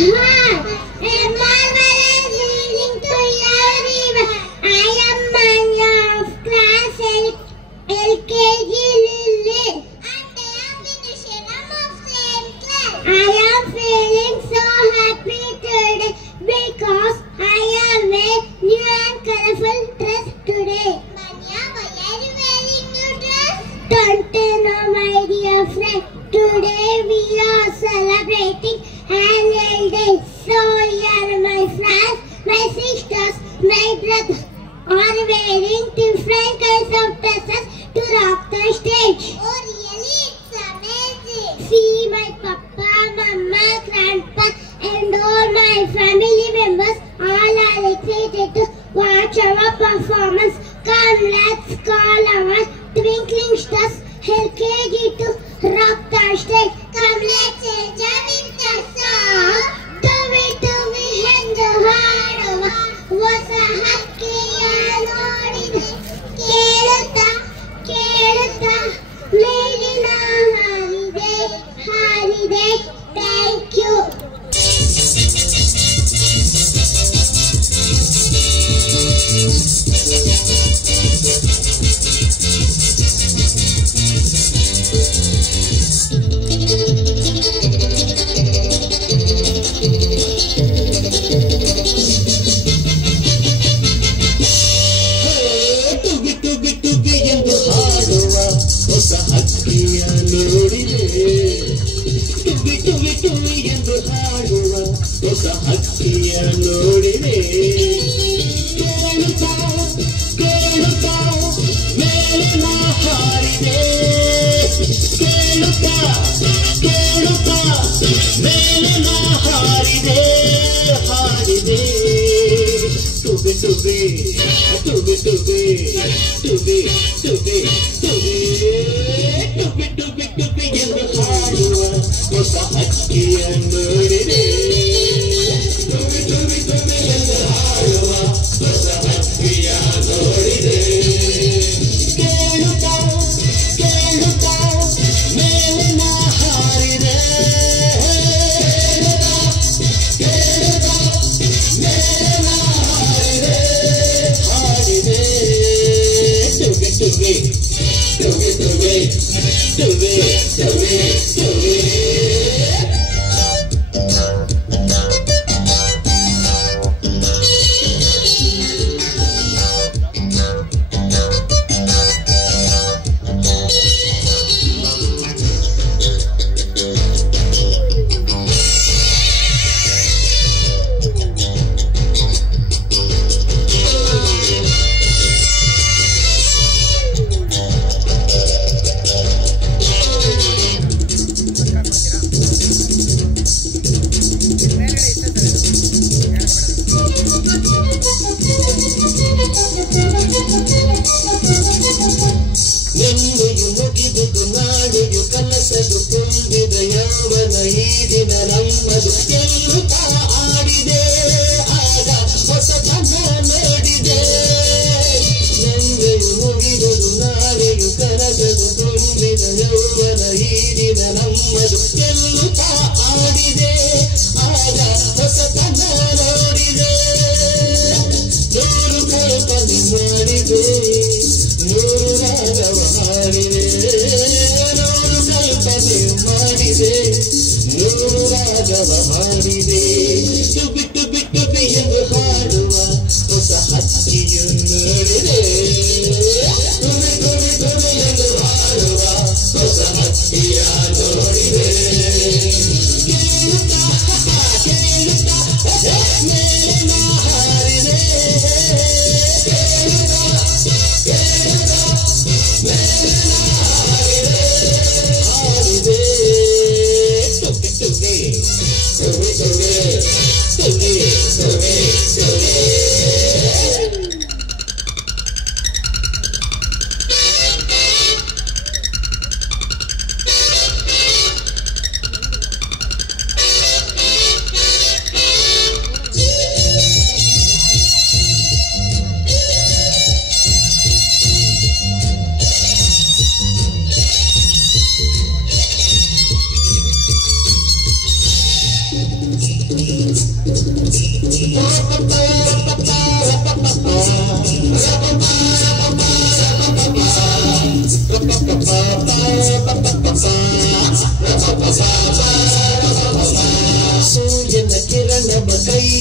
Hi, a marvelous evening to everyone. I am Manya of class LKG Lily. And I am Vinusharam of same class. I am feeling so happy today because I am wearing new and colorful dress today. Manya, why are you wearing new dress? Don't you know, my dear friend? Today we are celebrating Annual Day. So here my friends, my sisters, my brothers are wearing different kinds of dresses to rock the stage. Oh really? It's amazing. See, my papa, mama, grandpa and all my family members all are excited to watch our performance. Come, let's call our twinkling stars LKG to rock the stage. Come, let's enjoy with the song. Do we ಎಂದು ಹಾಡುವ ಹೊಸ ಹಕ್ಕಿಯ ನೋಡಿದೆ. ಕೇಳುತ್ತಾ ಕೇಳುತ್ತಾ ಮೇಲಿನ ಹಾರಿದೆ ಹಾರಿದೆ. Thank you.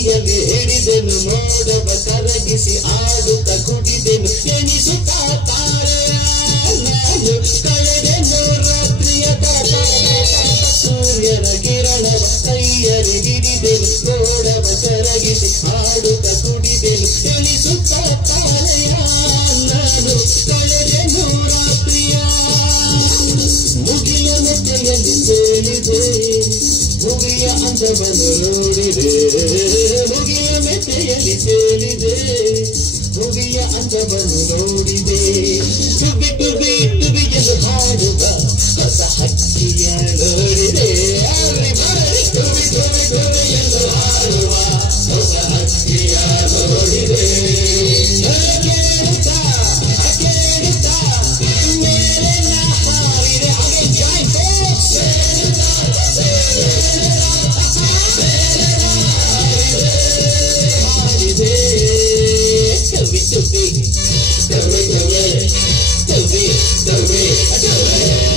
ಕೈಯಲ್ಲಿ ಹಿಡಿದೆನು ಮೋಡವ ಕರಗಿಸಿ ಆಡುತ್ತ ಕುಡಿದೆನು ಎಣಿಸುತ್ತಾ ತಾರೆಯ ನಾನು ಕಳೆದೆನು ರಾತ್ರಿಯ ಸೂರ್ಯನ ಕಿರಣವ ಕೈಯಲ್ಲಿ ಹಿಡಿದೆನು ಮೋಡವ ಕರಗಿಸಿ ಆಡುತ್ತ ಕುಡಿದೆನು ಎಣಿಸುತ್ತಾ ತಾರೆಯ ನಾನು ಕಳೆದೆನು ರಾತ್ರಿಯ ಮುಗಿಲ ಮೆಟ್ಟೆಯಲ್ಲಿ ತೇಲಿದೆ ಭುವಿಯ ಅಂದವನ್ನು ನೋಡಿದೆ ಮುಗಿಯ ಮೆಟ್ಟೆಯಲ್ಲಿ ತೇಲಿದೆ ಭುವಿಯ ಅಂದವನ್ನು ನೋಡಿದೆ ಟುಬಿ ಟುಬಿ ಟುಬಿಯನ್ನು ಹಾಡುವ ಹೊಸ ಹಕ್ಕಿಯ ನೋಡಿದೆ ಟುಬಿ ಟುಬಿ ಟುಬಿಯನ್ನು ಹಾಡುವ ಹೊಸ ಹಕ್ಕಿಯ ನೋಡಿದೆ ಕೇಳುತ್ತಾ ಕೇಳುತ್ತಾ ಮೇಲೆ ನಾ ಹಾರಿದೆ ಹಾಗೆ ಜಾಯ್ to be